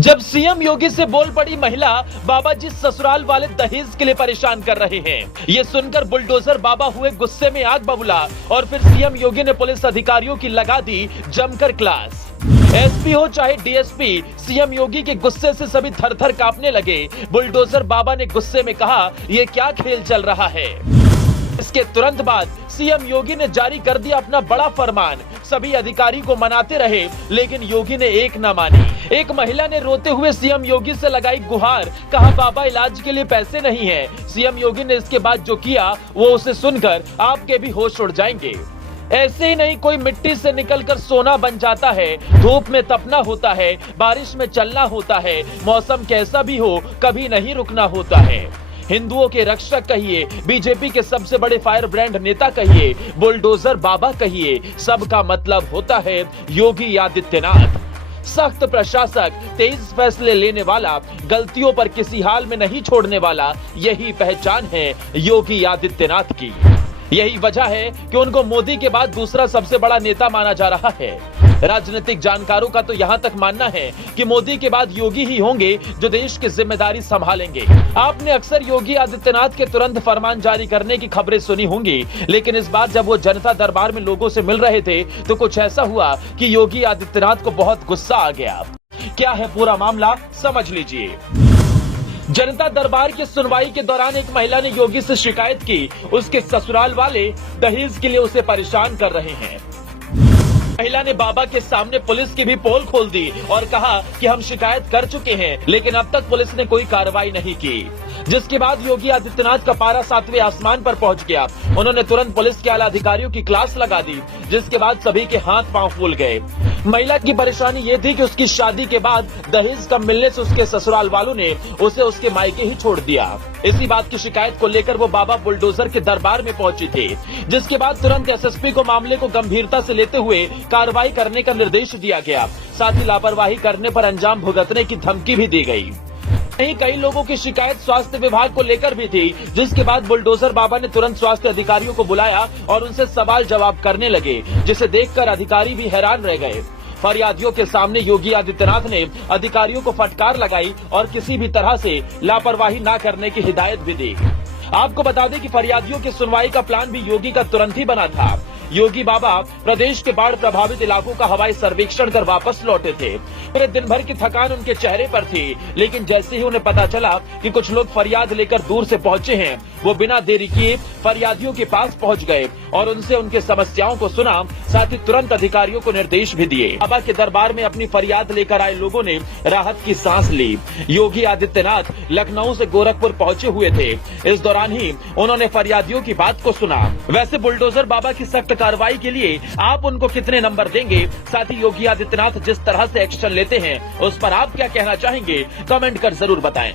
जब सीएम योगी से बोल पड़ी महिला, बाबा जी ससुराल वाले दहेज के लिए परेशान कर रहे हैं। ये सुनकर बुलडोजर बाबा हुए गुस्से में आग बबूला और फिर सीएम योगी ने पुलिस अधिकारियों की लगा दी जमकर क्लास। एसपी हो चाहे डीएसपी, सीएम योगी के गुस्से से सभी थर-थर कांपने लगे। बुलडोजर बाबा ने गुस्से में कहा, ये क्या खेल चल रहा है। इसके तुरंत बाद सीएम योगी ने जारी कर दिया अपना बड़ा फरमान। सभी अधिकारी को मनाते रहे, लेकिन योगी ने एक न मानी। एक महिला ने रोते हुए सीएम योगी से लगाई गुहार, कहा बाबा इलाज के लिए पैसे नहीं है। सीएम योगी ने इसके बाद जो किया वो उसे सुनकर आपके भी होश उड़ जाएंगे। ऐसे ही नहीं, कोई मिट्टी से निकलकर सोना बन जाता है। धूप में तपना होता है, बारिश में चलना होता है, मौसम कैसा भी हो कभी नहीं रुकना होता है। हिंदुओं के रक्षक कहिए, बीजेपी के सबसे बड़े फायर ब्रांड नेता कहिए, बुलडोजर बाबा कहिए, सबका मतलब होता है योगी आदित्यनाथ। सख्त प्रशासक, तेज फैसले लेने वाला, गलतियों पर किसी हाल में नहीं छोड़ने वाला, यही पहचान है योगी आदित्यनाथ की। यही वजह है कि उनको मोदी के बाद दूसरा सबसे बड़ा नेता माना जा रहा है। राजनीतिक जानकारों का तो यहाँ तक मानना है कि मोदी के बाद योगी ही होंगे जो देश की जिम्मेदारी संभालेंगे। आपने अक्सर योगी आदित्यनाथ के तुरंत फरमान जारी करने की खबरें सुनी होंगी, लेकिन इस बार जब वो जनता दरबार में लोगों से मिल रहे थे तो कुछ ऐसा हुआ कि योगी आदित्यनाथ को बहुत गुस्सा आ गया। क्या है पूरा मामला, समझ लीजिए। जनता दरबार की सुनवाई के दौरान एक महिला ने योगी से शिकायत की, उसके ससुराल वाले दहेज के लिए उसे परेशान कर रहे हैं। महिला ने बाबा के सामने पुलिस की भी पोल खोल दी और कहा कि हम शिकायत कर चुके हैं, लेकिन अब तक पुलिस ने कोई कार्रवाई नहीं की। जिसके बाद योगी आदित्यनाथ का पारा 7वें आसमान पर पहुंच गया। उन्होंने तुरंत पुलिस के आला अधिकारियों की क्लास लगा दी, जिसके बाद सभी के हाथ पांव फूल गए। महिला की परेशानी ये थी कि उसकी शादी के बाद दहेज कम मिलने से उसके ससुराल वालों ने उसे उसके मायके ही छोड़ दिया। इसी बात की शिकायत को लेकर वो बाबा बुलडोजर के दरबार में पहुंची थी, जिसके बाद तुरंत एसएसपी को मामले को गंभीरता से लेते हुए कार्रवाई करने का निर्देश दिया गया। साथ ही लापरवाही करने पर अंजाम भुगतने की धमकी भी दी गई। कई लोगों की शिकायत स्वास्थ्य विभाग को लेकर भी थी, जिसके बाद बुलडोजर बाबा ने तुरंत स्वास्थ्य अधिकारियों को बुलाया और उनसे सवाल जवाब करने लगे, जिसे देखकर अधिकारी भी हैरान रह गए। फरियादियों के सामने योगी आदित्यनाथ ने अधिकारियों को फटकार लगाई और किसी भी तरह से लापरवाही न करने की हिदायत भी दी। आपको बता दें कि फरियादियों की सुनवाई का प्लान भी योगी का तुरंत ही बना था। योगी बाबा प्रदेश के बाढ़ प्रभावित इलाकों का हवाई सर्वेक्षण कर वापस लौटे थे। पूरे दिन भर की थकान उनके चेहरे पर थी, लेकिन जैसे ही उन्हें पता चला कि कुछ लोग फरियाद लेकर दूर से पहुंचे हैं, वो बिना देरी किए फरियादियों के पास पहुंच गए और उनसे उनके समस्याओं को सुना। साथ ही तुरंत अधिकारियों को निर्देश भी दिए। बाबा के दरबार में अपनी फरियाद लेकर आए लोगों ने राहत की सांस ली। योगी आदित्यनाथ लखनऊ से गोरखपुर पहुंचे हुए थे। इस दौरान ही उन्होंने फरियादियों की बात को सुना। वैसे बुलडोजर बाबा की सख्त कार्रवाई के लिए आप उनको कितने नंबर देंगे? साथ ही योगी आदित्यनाथ जिस तरह से एक्शन लेते हैं उस पर आप क्या कहना चाहेंगे? कमेंट कर जरूर बताएं।